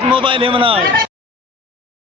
莫白了，莫闹。